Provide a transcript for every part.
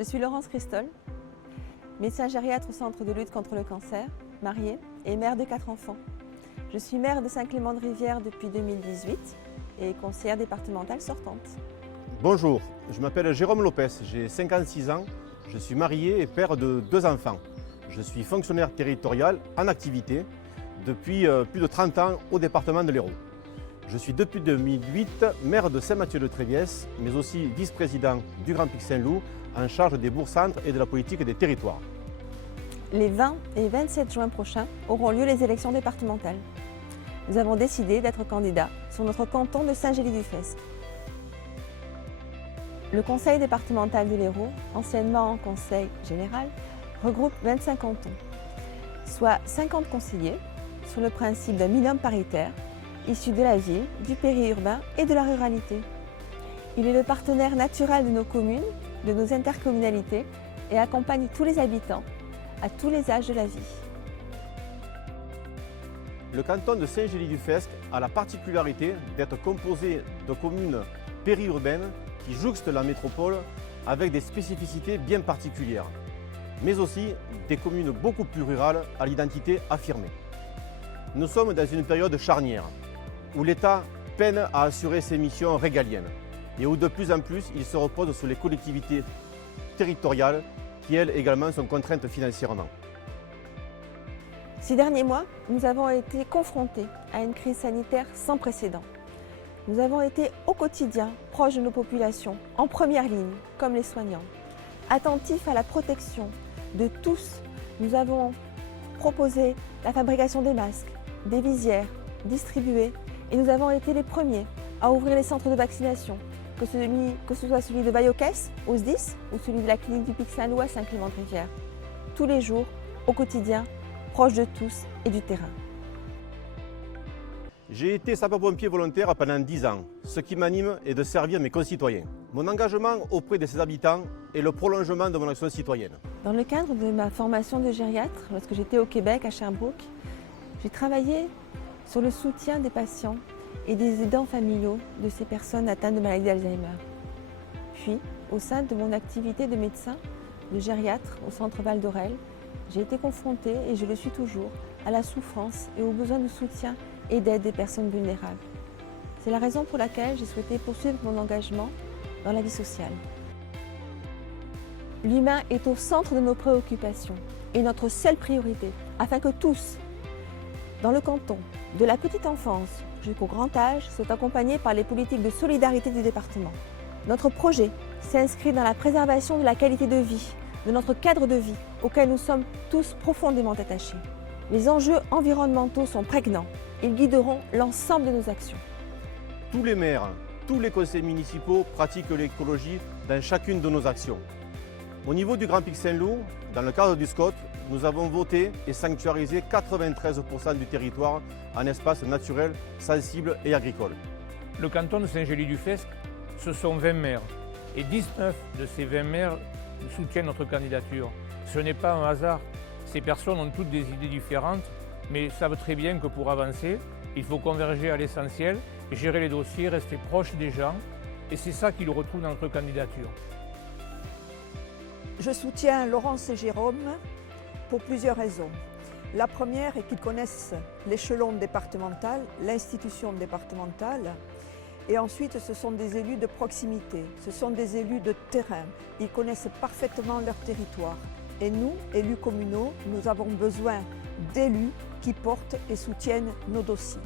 Je suis Laurence Christol, médecin gériatre au Centre de lutte contre le cancer, mariée et mère de 4 enfants. Je suis maire de Saint-Clément-de-Rivière depuis 2018 et conseillère départementale sortante. Bonjour, je m'appelle Jérôme Lopez, j'ai 56 ans, je suis marié et père de 2 enfants. Je suis fonctionnaire territorial en activité depuis plus de 30 ans au département de l'Hérault. Je suis depuis 2008 maire de Saint-Mathieu-de-Tréviès, mais aussi vice-président du Grand Pic Saint-Loup en charge des bourgs-centres et de la politique des territoires. Les 20 et 27 juin prochains auront lieu les élections départementales. Nous avons décidé d'être candidats sur notre canton de Saint-Gély-du-Fesque. Le conseil départemental de l'Hérault, anciennement conseil général, regroupe 25 cantons, soit 50 conseillers sur le principe d'un binôme paritaire issu de la ville, du périurbain et de la ruralité. Il est le partenaire naturel de nos communes, de nos intercommunalités et accompagne tous les habitants à tous les âges de la vie. Le canton de Saint-Gély-du-Fesque a la particularité d'être composé de communes périurbaines qui jouxtent la métropole avec des spécificités bien particulières, mais aussi des communes beaucoup plus rurales à l'identité affirmée. Nous sommes dans une période charnière où l'État peine à assurer ses missions régaliennes et où de plus en plus il se repose sur les collectivités territoriales qui elles également sont contraintes financièrement. Ces derniers mois, nous avons été confrontés à une crise sanitaire sans précédent. Nous avons été au quotidien proches de nos populations, en première ligne, comme les soignants. Attentifs à la protection de tous, nous avons proposé la fabrication des masques, des visières distribuées et nous avons été les premiers à ouvrir les centres de vaccination, que ce soit celui de Bayoquès, au SDIS, ou celui de la clinique du Pic Saint-Loup à Saint-Clément-de-Rivière. Tous les jours, au quotidien, proche de tous et du terrain. J'ai été sapeur-pompier volontaire pendant 10 ans. Ce qui m'anime est de servir mes concitoyens. Mon engagement auprès de ses habitants est le prolongement de mon action citoyenne. Dans le cadre de ma formation de gériatre, lorsque j'étais au Québec, à Sherbrooke, j'ai travaillé sur le soutien des patients et des aidants familiaux de ces personnes atteintes de maladie d'Alzheimer. Puis, au sein de mon activité de médecin, de gériatre au centre Val d'Orel, j'ai été confrontée, et je le suis toujours, à la souffrance et aux besoins de soutien et d'aide des personnes vulnérables. C'est la raison pour laquelle j'ai souhaité poursuivre mon engagement dans la vie sociale. L'humain est au centre de nos préoccupations et notre seule priorité, afin que tous, dans le canton, de la petite enfance jusqu'au grand âge, soient accompagnés par les politiques de solidarité du département. Notre projet s'inscrit dans la préservation de la qualité de vie, de notre cadre de vie, auquel nous sommes tous profondément attachés. Les enjeux environnementaux sont prégnants. Ils guideront l'ensemble de nos actions. Tous les maires, tous les conseils municipaux pratiquent l'écologie dans chacune de nos actions. Au niveau du Grand Pic Saint-Loup, dans le cadre du SCOT, nous avons voté et sanctuarisé 93% du territoire en espace naturel, sensible et agricole. Le canton de Saint-Gély-du-Fesque, ce sont 20 maires. Et 19 de ces 20 maires soutiennent notre candidature. Ce n'est pas un hasard. Ces personnes ont toutes des idées différentes, mais savent très bien que pour avancer, il faut converger à l'essentiel, gérer les dossiers, rester proche des gens. Et c'est ça qu'ils retrouvent dans notre candidature. Je soutiens Laurence et Jérôme pour plusieurs raisons. La première est qu'ils connaissent l'échelon départemental, l'institution départementale. Et ensuite, ce sont des élus de proximité, ce sont des élus de terrain. Ils connaissent parfaitement leur territoire. Et nous, élus communaux, nous avons besoin d'élus qui portent et soutiennent nos dossiers.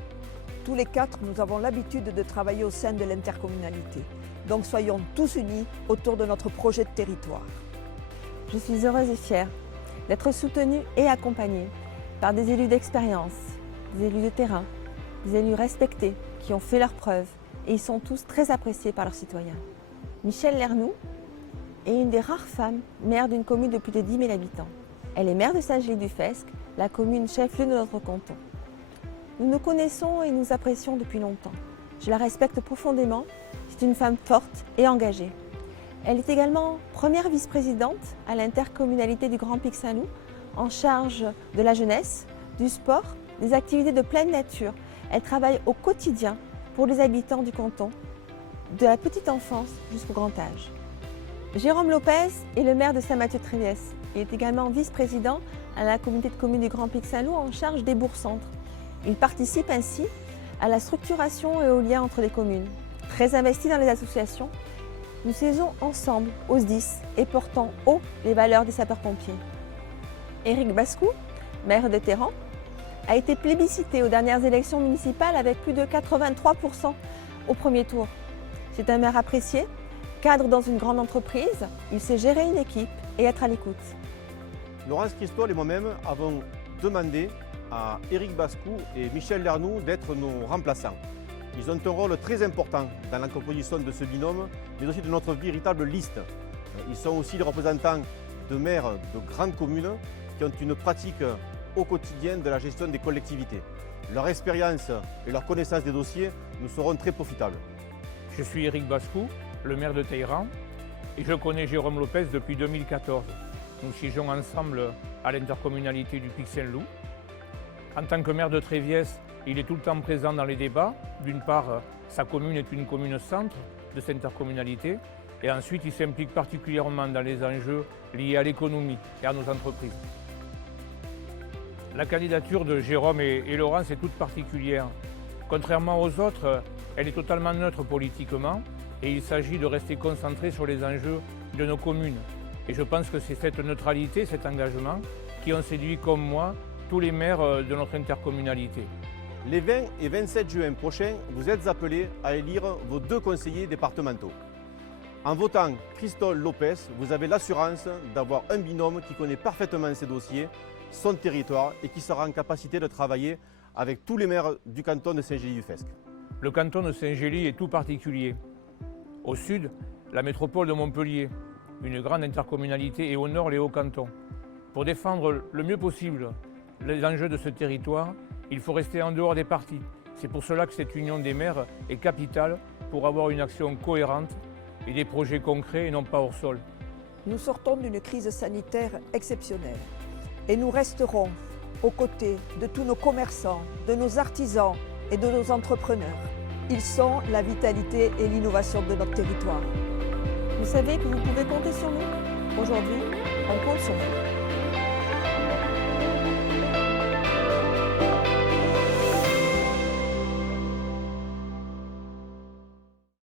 Tous les 4, nous avons l'habitude de travailler au sein de l'intercommunalité. Donc soyons tous unis autour de notre projet de territoire. Je suis heureuse et fière d'être soutenue et accompagnée par des élus d'expérience, des élus de terrain, des élus respectés qui ont fait leurs preuves et ils sont tous très appréciés par leurs citoyens. Michèle Lernoux est une des rares femmes maire d'une commune de plus de 10 000 habitants. Elle est maire de Saint-Gély-du-Fesque, la commune chef-lieu de notre canton. Nous nous connaissons et nous apprécions depuis longtemps. Je la respecte profondément, c'est une femme forte et engagée. Elle est également première vice-présidente à l'intercommunalité du Grand Pic Saint-Loup, en charge de la jeunesse, du sport, des activités de pleine nature. Elle travaille au quotidien pour les habitants du canton, de la petite enfance jusqu'au grand âge. Jérôme Lopez est le maire de Saint-Mathieu-de-Tréviès. Il est également vice-président à la communauté de communes du Grand Pic-Saint-Loup en charge des bourgs-centres. Il participe ainsi à la structuration et au lien entre les communes. Très investi dans les associations, nous siégeons ensemble au SDIS et portons haut les valeurs des sapeurs-pompiers. Éric Bascou, maire de Théran, a été plébiscité aux dernières élections municipales avec plus de 83% au premier tour. C'est un maire apprécié, cadre dans une grande entreprise, il sait gérer une équipe et être à l'écoute. Laurence Cristol et moi-même avons demandé à Éric Bascou et Michel Lernoux d'être nos remplaçants. Ils ont un rôle très important dans la composition de ce binôme, mais aussi de notre véritable liste. Ils sont aussi les représentants de maires de grandes communes qui ont une pratique au quotidien de la gestion des collectivités. Leur expérience et leur connaissance des dossiers nous seront très profitables. Je suis Éric Bascou, le maire de Théran, et je connais Jérôme Lopez depuis 2014. Nous siégeons ensemble à l'intercommunalité du Pic-Saint-Loup. En tant que maire de Tréviès, il est tout le temps présent dans les débats. D'une part, sa commune est une commune centre de cette intercommunalité, et ensuite il s'implique particulièrement dans les enjeux liés à l'économie et à nos entreprises. La candidature de Jérôme et Laurence est toute particulière. Contrairement aux autres, elle est totalement neutre politiquement et il s'agit de rester concentré sur les enjeux de nos communes. Et je pense que c'est cette neutralité, cet engagement qui ont séduit comme moi tous les maires de notre intercommunalité. Les 20 et 27 juin prochains, vous êtes appelés à élire vos 2 conseillers départementaux. En votant Cristol Lopez, vous avez l'assurance d'avoir un binôme qui connaît parfaitement ses dossiers, son territoire et qui sera en capacité de travailler avec tous les maires du canton de Saint-Gély-du-Fesque. Le canton de Saint-Gély est tout particulier. Au sud, la métropole de Montpellier, une grande intercommunalité, et au nord, les Hauts-Cantons. Pour défendre le mieux possible les enjeux de ce territoire, il faut rester en dehors des partis. C'est pour cela que cette union des maires est capitale pour avoir une action cohérente et des projets concrets et non pas hors sol. Nous sortons d'une crise sanitaire exceptionnelle et nous resterons aux côtés de tous nos commerçants, de nos artisans et de nos entrepreneurs. Ils sont la vitalité et l'innovation de notre territoire. Vous savez que vous pouvez compter sur nous. Aujourd'hui, on compte sur vous.